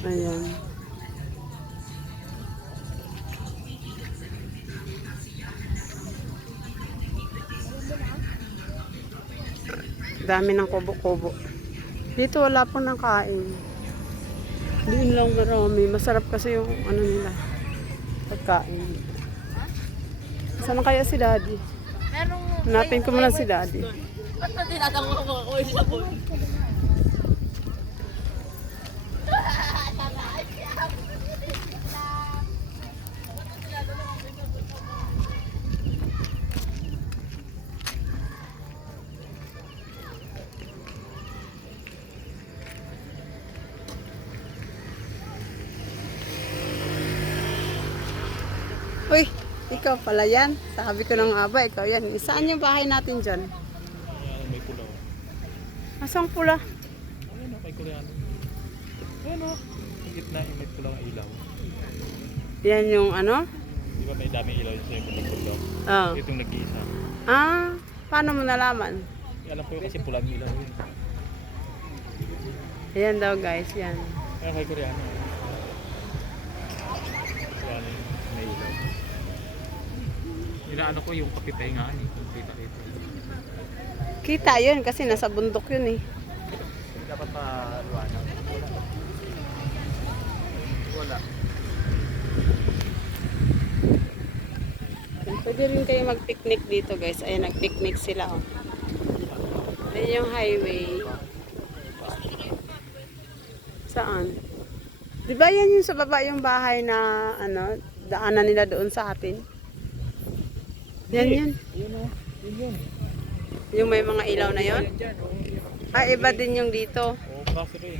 Ayan. Dami ng kubo-kubo. Dito wala pong nakain. Doon lang marami. Masarap kasi yung ano nila. Pagkain. Saan kaya si Daddy? Hanapin ko muna si Daddy. Ba't na tinatanong ko mga kuwi sa buwan? Uy, ikaw pala yan. Sabi ko ng aba, ikaw yan. Saan yung bahay natin dyan? Ayan, may pula. Asang pula? Ayan o, may koreano. Ayan o, sa gitna may pulang ilaw. Yan yung ano? Di ba may daming ilaw yun sa'yo kung nagpulaw? Oh. Itong nag-iisa. Ah, paano mo nalaman? Alam ko yun kasi pulang ilaw yun. Ayan daw guys, yan. Ayan kay koreano. Ayan, may ilaw. Inaano ko yung kapitahingaan eh, kung kita rito. Kita yun kasi nasa bundok yun eh. Dapat maliwanag. Wala. Pwede rin kayo mag-picnic dito guys. Ayan, nag-picnic sila. Oh. Ayan yung highway. Saan? Di ba yan yung sa baba yung bahay na ano, daanan nila doon sa atin? Yan yun. Yun o, yun. Yung may mga ilaw na yun? Ayan dyan, o. Ah, iba din yung dito. Oo, kasi rin.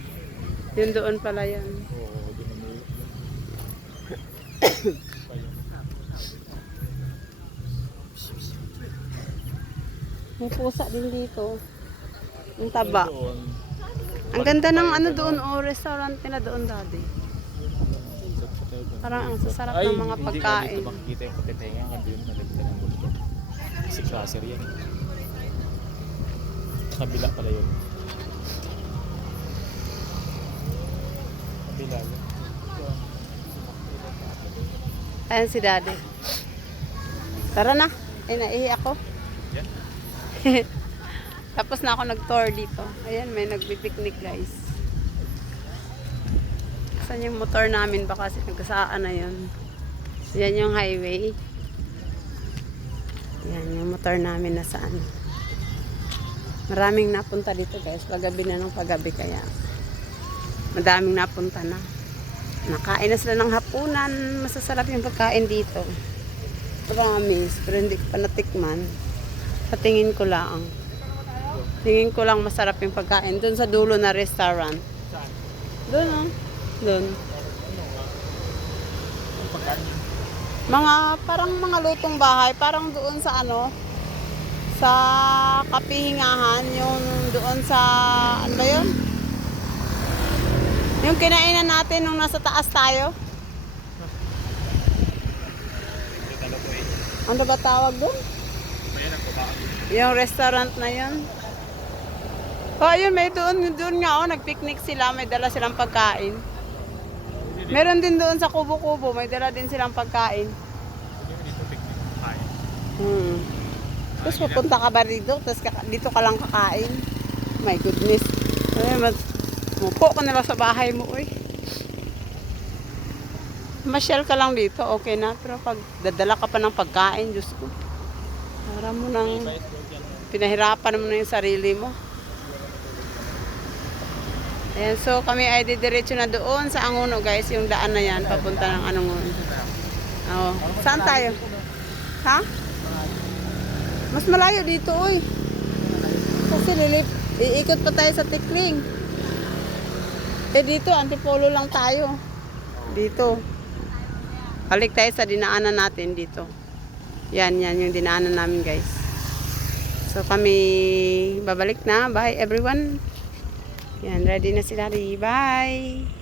Yung doon pala yan. Oo, doon mo. May pusa din dito. Ang taba. Ang ganda ng ano doon, restaurant nila doon dati. Parang ang sasarap ng mga pagkain. Hindi makikita yung kapitenga nga doon nagagita ng mundo. Kasi crosser yan. Kabila pala yun. Kabila yun. Ayan si Daddy. Tara na. Ay, naihi ako. Yan. Tapos na ako nag-tour dito. Ayan, may nagpipiknik guys. Saan yung motor namin? Baka kasi nagkasaan na yun. Yan yung highway. Yan yung motor namin na saan. Maraming napunta dito guys. Paggabi na ng paggabi kaya. Madaming napunta na. Nakain na sila ng hapunan. Masasarap yung pagkain dito. Promise. Pero hindi ko pa natikman. Patingin ko lang. Tingin ko lang masarap yung pagkain. Doon sa dulo na restaurant. Doon oh. Doon. Mga, parang mga lutong bahay. Parang doon sa ano, sa kapihingahan. Yung doon sa, ano ba yun? Yung kinainan natin nung nasa taas tayo. Ano ba tawag doon? Yung restaurant na yun. Oh, yun, may doon nga, oh, nagpicnic sila, may dala silang pagkain. Meron din doon sa kubo-kubo, may dala din silang pagkain. Tapos pupunta ka ba dito, tapos dito ka lang kakain. My goodness. Mupo ka nila sa bahay mo, uy. Masyal ka lang dito, okay na. Pero pag dadala ka pa ng pagkain, Diyos ko. Para mo nang pinahirapan mo na yung sarili mo. Ayan, so kami ay didiretso na doon sa Angono guys, yung daan na yan, papunta ng Angono. Oh, saan tayo? Ha? Mas malayo dito, uy. Kasi iikot pa tayo sa Tikling. Eh dito, Antipolo lang tayo. Dito. Balik tayo sa dinaanan natin dito. Yan yung dinaanan namin guys. So kami babalik na. Bye everyone. Yan, ready na sila. Bye!